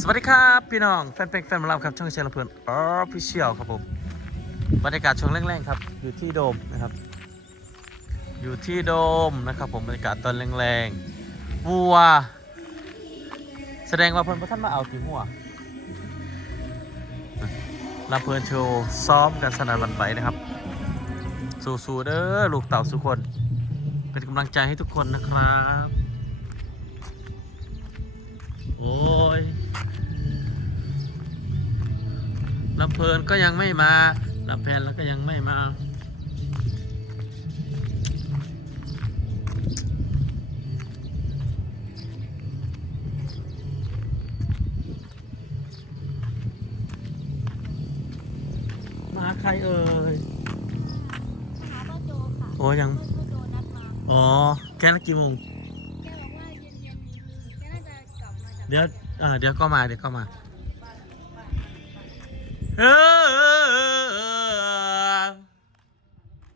สวัสดีครับพี่น้องแฟนเพลงแฟนหมาลำครับช่องเชียร์ลำเพลินออฟฟิเชียลครับผมบรรยากาศช่วงแรงๆครับ อยู่ที่โดมนะครับ อยู่ที่โดมนะครับผมบรรยากาศตอนแรงๆวัว แสดงว่าเพิ่นพระท่านมาเอากี่หัวลำเพลินโชว์ซ้อมกันสนานวันไหวนะครับ สู้ๆเด้อลูกเต่าสุกคน เป็นกำลังใจให้ทุกคนนะครับโอ้ ลำเพลินก็ยังไม่มาลำเพลินแล้วก็ยังไม่มามาใครเอ่ยหาป้าโจค่ะโอ้ยัง ป้าโจนัดมาอ๋อ แกนักกี่โมง แกบอกว่าเย็นๆแกน่าจะกลับมาจากเดี๋ยว อ่า เดี๋ยวก็มา เดี๋ยวก็มา เออ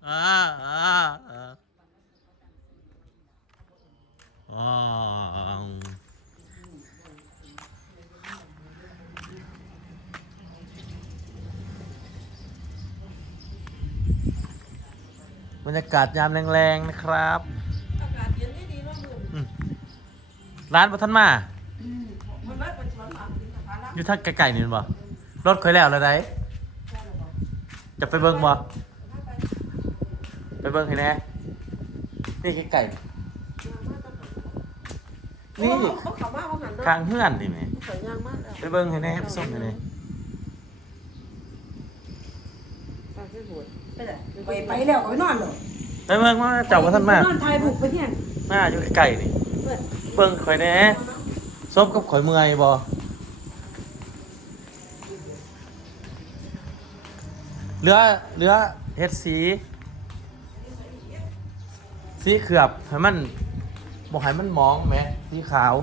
อ่าอ่าอ่าอ๋อบบรรยากาศยามแรงๆนะครับ อากาศเย็นนี่ดีเนาะมึงร้านประทันมา มันไม่เป็นสวนหลังถึงกับพาระอยู่ทางไกลๆนี่แม่นบ่ รถเคยแล้วแล้วได้จะไปเบิ่งบ่ไปเบิ่งให้แหน่นี่ไกลๆนี่เขาขับมาเขาหันข้างเฮือนนี่แหมใส่ยางมากแล้วไปเบิ่งให้แหน่ไปส่งให้แหน่ตาที่ปวดไปไปแล้วก็ไปนอนเลยไปเบิ่งว่าเจ้าบ่ทันมานอนทายบุกไปเนี่ยมาอยู่ไกลๆนี่เบิ่งข่อยแหน่ซบกับข่อยเมื่อยบ่ เหลือเหลือเฮ็ดสี สีเขือบให้มันบอกให้มันมองไหมสีขาว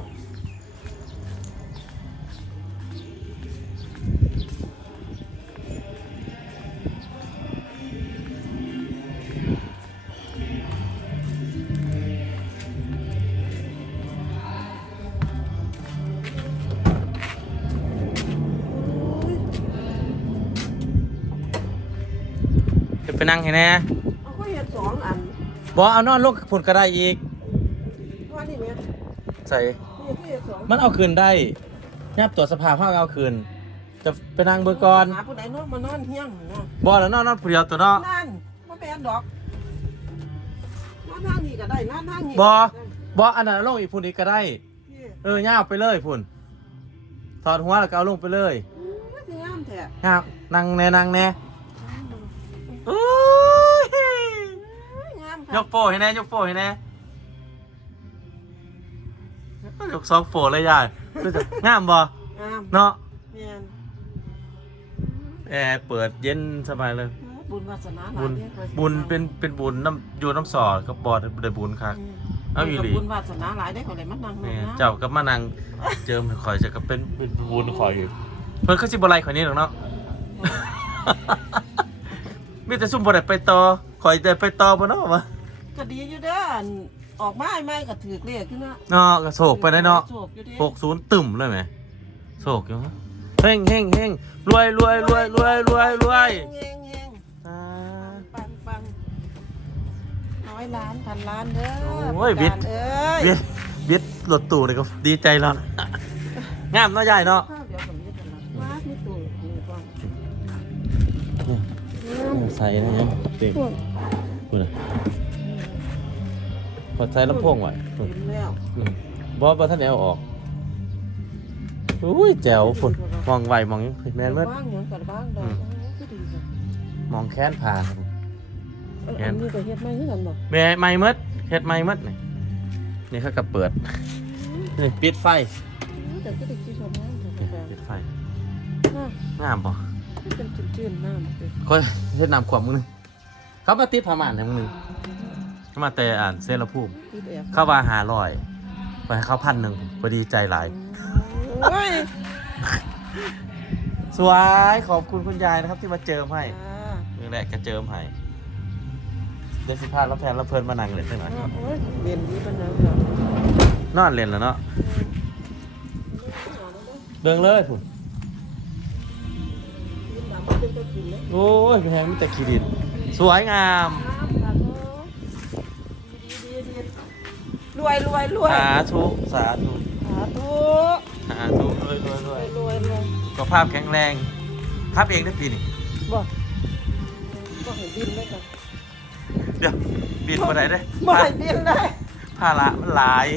นั่งให้แน่เอาก็เห็นสองอันบอกเอานอนลงผลก็ได้อีกว่านี่แม่ใส่นี่ก็เห็นสองมันเอาคืนได้ยับตัวสภาพเขาเอาคืน จะไปนั่งเบอร์ก่อนหาผู้ใดนอนมานอนเฮี้ยงเนาะบอกแล้วนอนนอนผู้เดียวตัวเนาะนั่นมาแปลนดอกนอนทางนี้ก็ได้นอนทางนี้บอบออันนั้นเอาลงอีกพุ่นอีกก็ได้นี่เออย่าไปเลยพุ่นถอดหัวแล้วก็เอาลงไปเลยมันสิงามแท้ย่านั่งแน่นั่งแน่อู้ย งาม ยค่ะกโป้ให้แน่ยกโป้ให้แน่ยกสองโป้เลยยายรู้จักงามบ่งามเนาะแม่นแอร์เปิดเย็นสบายเลย บุญวาสนาหลาบุยญด้อบุญเป็นเป็นบุญน้ำอยู่น้ำสอดกับบอดได้บุญครับ อืมเอาอีหลีบุญวาสนาหลายได้คนเลยมันนั่งนี่นะเจ้ากับมานังเจิมให้ข่อยจะกับเป็นเป็นบุญข่อยอยู่เพิ่นคือสิบ่ไล่ข่อยนี้หรอกเนาะ มีแต่ซุ่มบ่ได้ไปต่อข่อยได้ไปต่อบ่เนาะวะ ก็ดีอยู่เด้ออันออกมาไม่ก็ถือเลขขึ้นนะเนาะก็โศกไปได้เนาะโศกอยู่เด้60ตึ่มเลยแหมโศกอยู่ฮะเฮงเฮงเฮงรวยรวยรวยรวยรวยรวยเฮงเฮงอ่า ปังปังน้อยล้านพันล้านเด้อโอ้ยบิด เอ้ยเบียดเบียดรถตู้นี่ก็ดีใจแล้วนะงามเนาะยายเนาะข้าวเดี๋ยวผมจะทำว้าไม่ตู่นี่ก่อนใส่นะยังเต็มพวกพูดเลย พอใส่ลำโพงไว้เห็นแล้วบอสบอท่านเอาออกอุ้ยแจ๋วฝุ่นมองไหวมองแมนเมื่อบ้างอย่างกันบ้างดอกก็ดีจ้ะมองแค้นผ่าครับผมเอออันนี้ก็เฮ็ดไม่เหมือนกันบ่แม่ไม่เมื่อเฮ็ดไม่เมื่อนี่นี่เขากับเปิดนี่ปิดไฟแต่ก็ได้กินชมน้ำแต่แบบปิดไฟน่างามป่ะเป็นจืดๆน้ำเลยค่อยเฮ็ดน้ำขวบมึงนึงเขามาติดผ้าม่านให้มึงนึงเขา มาแต่อ่านเซลภูมิที่แอบเข้าว่าหาลอยไปให้เขาพันหนึ่งพอดีใจหลาย โอ้ยสวยขอบคุณคุณยายนะครับที่มาเจิมให้อ่านี่แหละกระเจิมให้เดสิพาแล้วแพนแล้วเพลินมานั่งเลยใช่ไหมโอ้ยเรียนดีปานนั้นเหรอนอนเล่นแล้วเนาะเบิ่งเลยพุ่นดินดำมันเป็นตัวกินเลยโอ้ยแพงมีแต่ขี้ดิน สวยงาม รวยรวยรวยสาธุสาธุสาธุสาธุรวยรวยรรววยยรวยรวยสุขภาพแข็งแรงภาพเองได้ปีนี่บ่บ่เห็นดินเลยจ้ะเดี๋ยวบินมาไหนได้บ่เห็นดินเลยภาระมันหลาย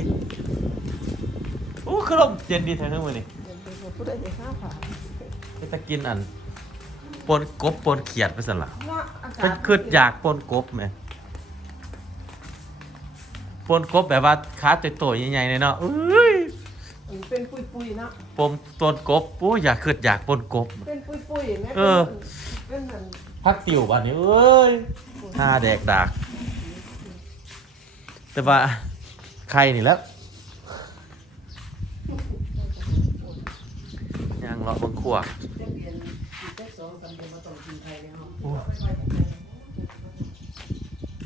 โอ้คือลมเย็นดีแท้ทั้งมือนี่เห็นเป็นผู้ได้เห็นข้าวขาไปตะกินอันปนกบปนเขียดไปสั่นละเนาะอากาศเป็นคืออยากปนกบไหม ปนกบแบบว่าขาตัวโตๆใหญ่ๆเลยเนาะเอ้ยอันเป็นปุยปุยๆเนาะ ปมต้นกบปู้อยากคืออยากปนกบ เป็นปุยปุยๆแม่เออ เป็นเหมือนพักติวบ้านนี้เอ้ยห้าแดกดาก แต่ว่าใครนี่แหล้วยังเลาะเบังขวกโอ้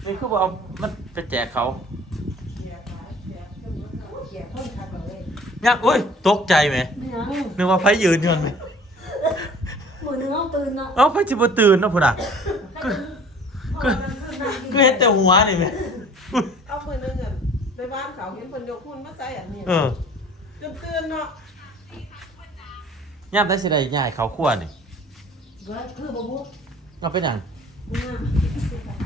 นี่คือว่าเอามันไปแจกเขา เกียร์พ่นคักเลย เนี่ยโอ้ยตกใจไหมไม่ยังนึกว่าไฟยืนยนไหมมือหนึงเอาตื่นเนาะเอ้าไฟจิบตื่นเนาะพุ่นอะ ก็ ก็ ก็เห็นแต่หัวนี่ไหมอุ๊ยเอามือนึงอะไปบ้านเขาเห็นคนยกหุ่นมาใส่อันนี้เออจนตื่นเนาะย่ามได้สิได้ย่ายเขาขั้วนี่ว่าคือบ่บุกเอาไปหนังนะ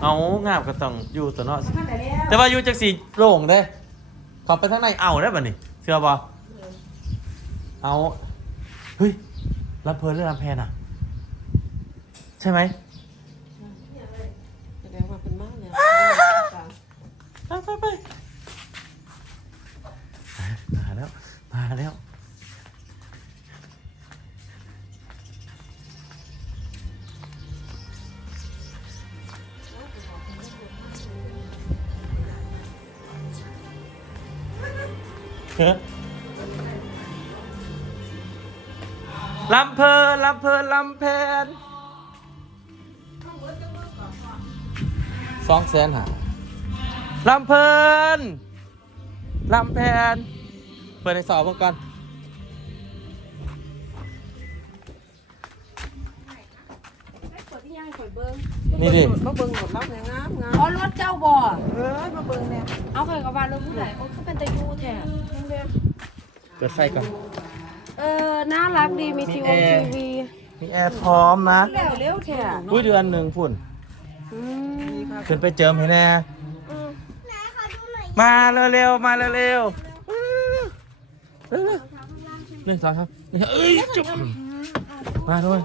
เอางามก็ต้องอยู่ตัวเนาะมาได้แล้วแต่ว่าอยู่จักสีโล่งเด้เขาไปทางในเอาได้ป่ะนี่เชื่อบ่ เอา เฮ้ยลำเพลินหรือลำแพนอะ ใช่ไหมแสดงว่าเป็นมากแล้วไปไปไปมาแล้ว มาแล้วเฮ้ ลำเพลินลำเพลินลำเพลินสองแสนหาลำเพลินลำเพลินเปิดในสอบมาก่อนไม่เปิดที่ย่างข่อยเบิ้งนี่ดิมาเบิ่งหมดแล้วเนี่ยงามงามอ๋อรถเจ้าบ่อเออมาเบิ่งเนี่ยเอาข่อยกับว่ารถผู้ใหญ่โอ้ก็เป็นตะยูแท้เปิดไฟก่อน เออ น่ารักดี มีทีมีวีแอร์ทีวี มีแอร์พร้อมนะแล้วเร็วแท้อุ้ยเดือนหนึ่งพุ่นอืมนี่ค่ะขึ้นไปเจิมให้แน่มาเร็วๆมาเร็วๆเร็วๆหนึ่งสองครับนี่เอ้ยจุ๊บมาด้วย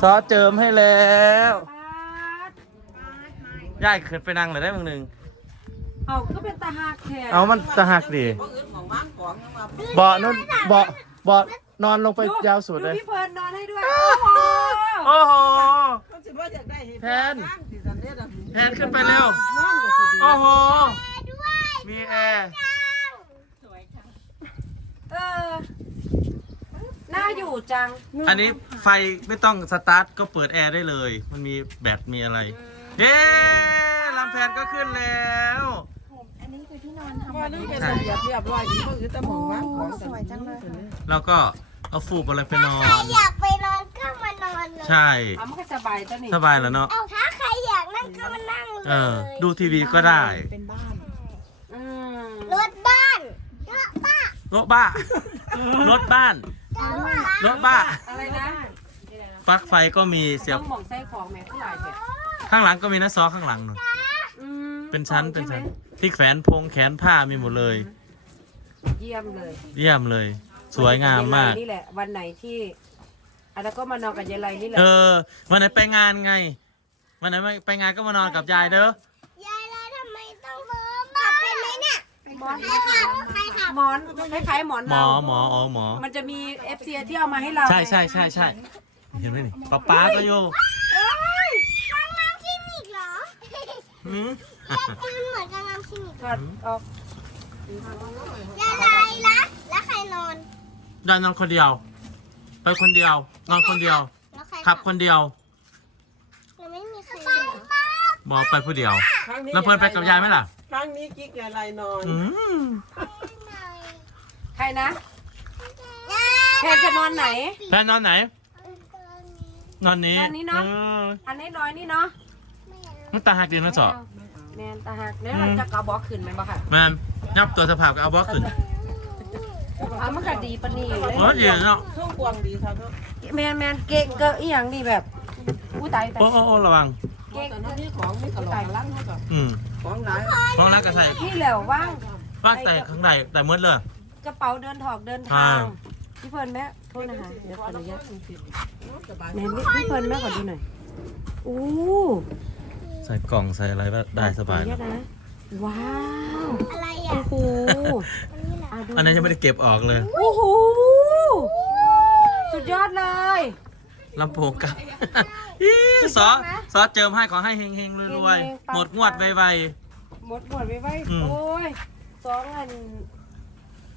ซอสเจิมให้แล้วปาดย่ายขึ้นไปนั่งเลยได้มึงหนึ่งเอาก็เป็นตาหักแท้เอามันตะหักดิบ่อื่นของวางของยังมาเบาะนู่นเบาะเบาะนอนลงไปยาวสุดเลย พี่เพิร์นนอนให้ด้วย โอ้โหโอ้โหเขาสิว่าอยากได้เห็นแทนงามสิสันเด็ดอะแทนขึ้นไปเร็ว นอนก็สิดีโอ้โห มีแอร์เออน่าอยู่จัง อันนี้ไฟไม่ต้องสตาร์ทก็เปิดแอร์ได้เลย มันมีแบตมีอะไรเฮ้ลำแพนก็ขึ้นแล้ว อันนี้คือที่นอนทำว่านึงเป็นระเบียบเรียบร้อยดีบ่อื่นแต่หมองวางของสวยจังเลยแล้วก็เอาฟูกอะไรไปนอนอยากไปนอนก็มานอนเลย ใช่ เอามันก็สบายจ้ะนี่สบายแล้วเนาะเอาถ้าใครอยากนั่งก็มานั่งเลยเออดูทีวีก็ได้อืมรถบ้านรถบ้านรถบ้ารถบ้านรถบ้าอะไรนะปลั๊กไฟก็มีเสียต้บองหมองไส้ของแม่ผู้หลายเด็ดข้างหลังก็มีนะซอข้างหลังหนูอืม เป็นชั้นเป็นชั้น ที่แขวนพงแขนผ้ามีหมดเลย เยี่ยมเลยเยี่ยมเลย สวยงามมาก นี่แหละ วันไหนที่อะแล้วก็มานอนกับยายไรนี่แหละเออ วันไหนไปงานไง วันไหนไม่ไปงานก็มานอนกับยายเด้อยายแล้วทำไมต้องรถบ้านเป็นไหมเนี่ยหมอนใครขับใครขับหมอนคล้ายๆหมอนหมอเราหมออ๋อหมอ มันจะมีเอฟซีที่เอามาให้เราใช่ใช่ใช่ใช่เห็นไหมนี่ป๊าป๊าก็อยู่เอ้ยกางน้ำคลินิกเหรอหืม ยายมันเหมือนกางน้ำคลินิกถอดออกยายไรละแล้วใครนอนยายนอนคนเดียว ไปคนเดียว นอนคนเดียว แล้วใครขับคนเดียวยังไม่มีใครบอกไปผู้เดียว ครั้งนี้แล้วเพื่อนไปกับยายไหมล่ะ ครั้งนี้กิ๊กยายไรนอนอืมใครนะยายแพนจะนอนไหนแพนนอนไหน นอนนี้นอนนี้เนอะอออันนี้น้อยนี่เนาะ มันตาหักดีนะสอ แมนตาหักเนี่ยเราจะกระบอกขึ้นไหมบ่ค่ะแมนยับตัวสภาพก็เอาบล็อกขึ้นเอามันก็ดีปะนี่เลยโอ้ยเดี๋ยวเนาะเครื่องกวางดีครับเนาะแมนแมนเก่งเกออีหยังนี่แบบอู้ตายตายโอ้โอ้โอ้ระวังเก่งแต่นั่นนี่ของนี่กระหล่อลั่นเขาก็อืมของหลายฟองรักกระใส่นี่แหละว่างป้าแต่ข้างในแต่มืดเลยกระเป๋าเดินถอกเดินทางอ่าพี่เฟิร์นแม่โทษนะคะเดี๋ยวขออนุญาตสบายแม่พี่พี่เฟิร์นแม่ขอดูหน่อยอู้ ใส่กล่องใส่อะไรก็ได้สบายขออนุญาตนะ ว้าว อะไรอะโอ้โหอันนี้แหละอะดูอันนี้ยังไม่ได้เก็บออกเลยโอ้โห สุดยอดเลย ลำโพงกับอีซอซอเจิมให้ขอให้เฮงเฮงๆรวยเฮงๆปังๆๆหมดงวดไว หมดหมดไปไว้อืม โอ้ยสองอัน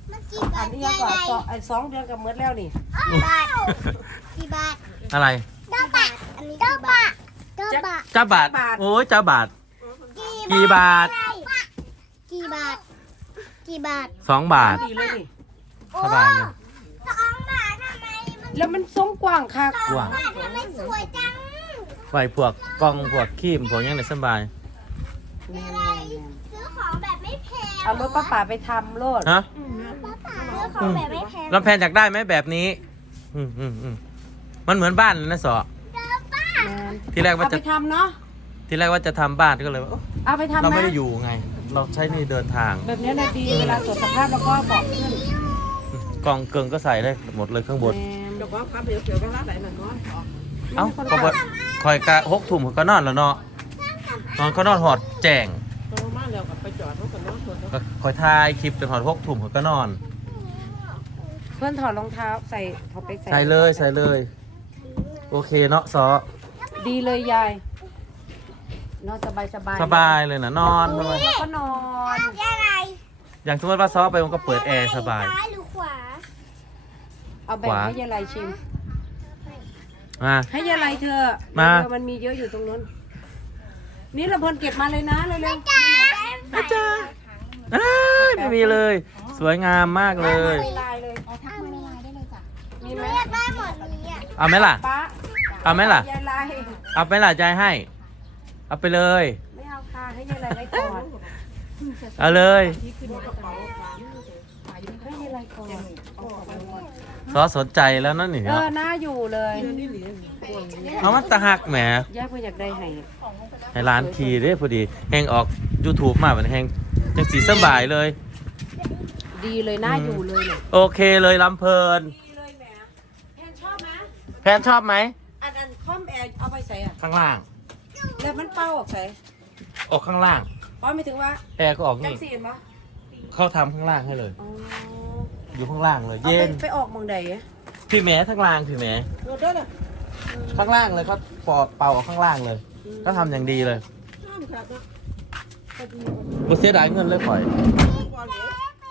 เมื่อกี้อับานทนี้ใหยัญ่งก่อนสองอันสองเดือนกับหมดแล้วนี่บาทกี่บาทๆอะไร เก้าบาท อันนี้เก้าบาท เก้าบาทเจ้าบาท โอ้ยเจ้าบาท กี่บาทกี่บาท กี่บาทสองบาทดีเลยนี่สบายเลยสองบาททำไมมันแล้วมันทรงกว้างค่ะกว้างบาททำไมสวยจังไว้พวกกล่องพวกครีมพวกหยังไงสบายซื้อของแบบไม่แพงเอารถป้าป่าไปทำโลดฮะ ซื้อของแบบไม่แพงลำแพนอยากได้ไหมแบบนี้ อืมอืมอืมมันเหมือนบ้านเลยนะสอเก้าบาททีแรกว่าเอาจะ ไปทำเนาะทีแรกว่าจะทำบ้านก็เลยว่าโอ๊ะเอาไปทำเรานะไม่ได้อยู่ไง เราใช้นี่เดินทาง แบบนี้นะดีเวลาตรวจสภาพแล้วก็บอกขึ้นกล่องเกิงก็ใส่ได้หมดเลยข้างบนแม่เดี๋ยวว่าครับเดี๋ยวเดี๋ยวก็ร้านไหนหนึ่งก้อนเอ้าก็บ่คอยกะหกทุ่มเขาก็นอนแล้วเนาะนอนเขานอนหอดแจ้งโตมาแล้วกับไปจอดรถกันเนาะส่วนก็คอยถ่ายคลิปจนหอดหกทุ่มเขาก็นอน เพื่อนถอดรองเท้าใส่เขาไปใส่ใส่เลยใส่เลย โอเคเนาะซอ ดีเลยยาย นอนสบายสบายสบายเลยนะนอนสบายแล้วก็นอน อะไรอย่างสมมติว่าซอไปมันก็เปิดแอร์สบาย ซ้ายหรือขวาเอาแบ่งขวา ให้ยายไรชิม มา ให้ยายไรเธอะมา เดี๋ยวมันมีเยอะอยู่ตรงนู้น นี่เราเพิ่นเก็บมาเลยนะเร็วอาจารย์เอ้ยไม่มีเลย สวยงามมากเลย ๆลายเลย เอาทักมาในไลน์ได้เลยจ้ะ มีหไหนูมอยากได้หมดนี้อะเอาไหมล่ะ ป้า เอาไหมล่ะ ยายไรเอาไหมล่ะใจให้ เอาไปเลย ไม่เอาค่ะให้ยายไรไว้ก่อนเอาเลยให้ยายไรก่อนซอสนใจแล้วนั่นนี่เอเนาะอน่าอยู่เลยเอามันตะหักแหมยายเพิ่นอยากได้ให้ให้ร้านทีเด้พอดีแหงออก YouTube มาเป็นแหงจังสีสบายเลย ดีเลยน่าอยู่เลยเนี่ยโอเคเลยลำเพลินดีเลยแหมแพนชอบไหม แพนชอบไหมอันอันคอมแอร์เอาไปใส่อะข้างล่าง แล้วมันเป้าออกใส่ออกข้างล่าง อ๋อไม่ถึงว่าแอร์ก็ออกจันี่งสีเห็นปะเข้าทำข้างล่างให้เลย อ๋ออยู่ข้างล่างเลย เอาเย็ไปนไปออกหมองใดอะพี่แหม้ทั้งล่างพี่แหม้รถเด้อน่ะข้างล่างเลยเขาปอดเป่าออกข้างล่างเลย ก็ทำอย่างดีเลยห้ามครับเนาะบ่เสียดายเงินเลยข่อยก่อนเดี๋ยว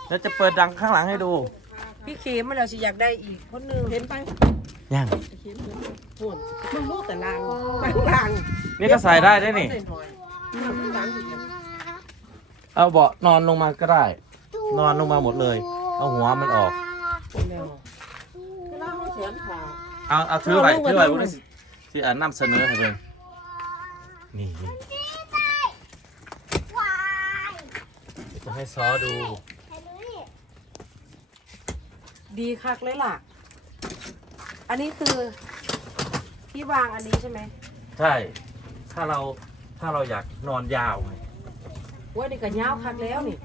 แล้วจะเปิดดังข้างหลังให้ดู พี่เข็มมาแล้วสิอยากได้อีกคนหนึงเห็นไป ยังเห็นเลยหุ่นมันรู้แต่ลางลางนี่ก็ใส่ได้ได้นี่หน่อยๆลางอยู่เดียวเอาเบาะนอนลงมาก็ได้ นอนลงมาหมดเลย เอาหัวมันออกเวลาเขาแขนขาเอาเอาถือไว้ถือไว้พวกนี้สิอ่านนำเสนอให้เบิ่งนี่นี่วายจะให้ซอดูเห็นดูนี่ดีคักเลยล่ะ อันนี้คือที่วางอันนี้ใช่ไหมใช่ ถ้าเราถ้าเราอยากนอนยาวไงโอ้ยนี่ก็ยาวคักแล้วนี่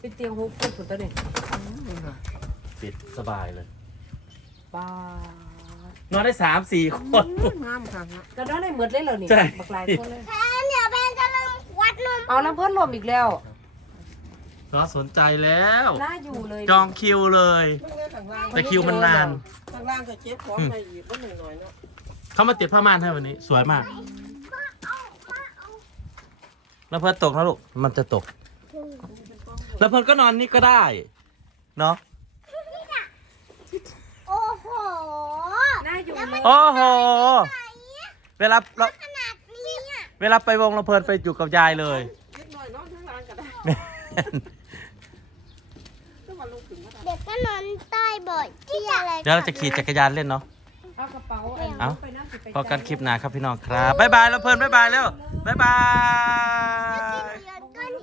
เป็นเตียงฮุกเป็นผุนตัวนี่ปิดสบายเลยบ้านอนได้สามสี่คน งามค่ะก็นอนได้เหมือนเลยเหรอนี่ใช่ บักหลายคนเลยแพนเดี๋ยวแพนจะลงวัดนมเอาแล้วเพิ่นลมอีกแล้วซอสนใจแล้ว น่าอยู่เลยจองคิวเลย ข้างล่างแต่คิวมันนาน ข้างล่างก็เจ็บของไปอีกก็หน่อยหน่อยเนาะเขามาติดผ้าม่านให้วันนี้ สวยมาก แล้วเพิ่นตกนะลูก มันจะตก แล้วเพิ่นก็นอนนี่ก็ได้ เนาะ โอ้โห น่าอยู่เลยโอ้โห เวลาเราขนาดนี้อะเวลาไปวงเราเพลินไปอยู่กับยายเลยนิดหน่อยเนาะข้างล่างก็ได้ นอนใต้บสถ์ที่อะไรเดี๋ยวเราจะขี่จักรยานเล่นเนาะ เอากระเป๋าเอาไปพอกันคลิปหน้าครับพี่น้องครับบ๊ายบายแล้วเพลินบ๊ายบายแล้วบ๊ายบาย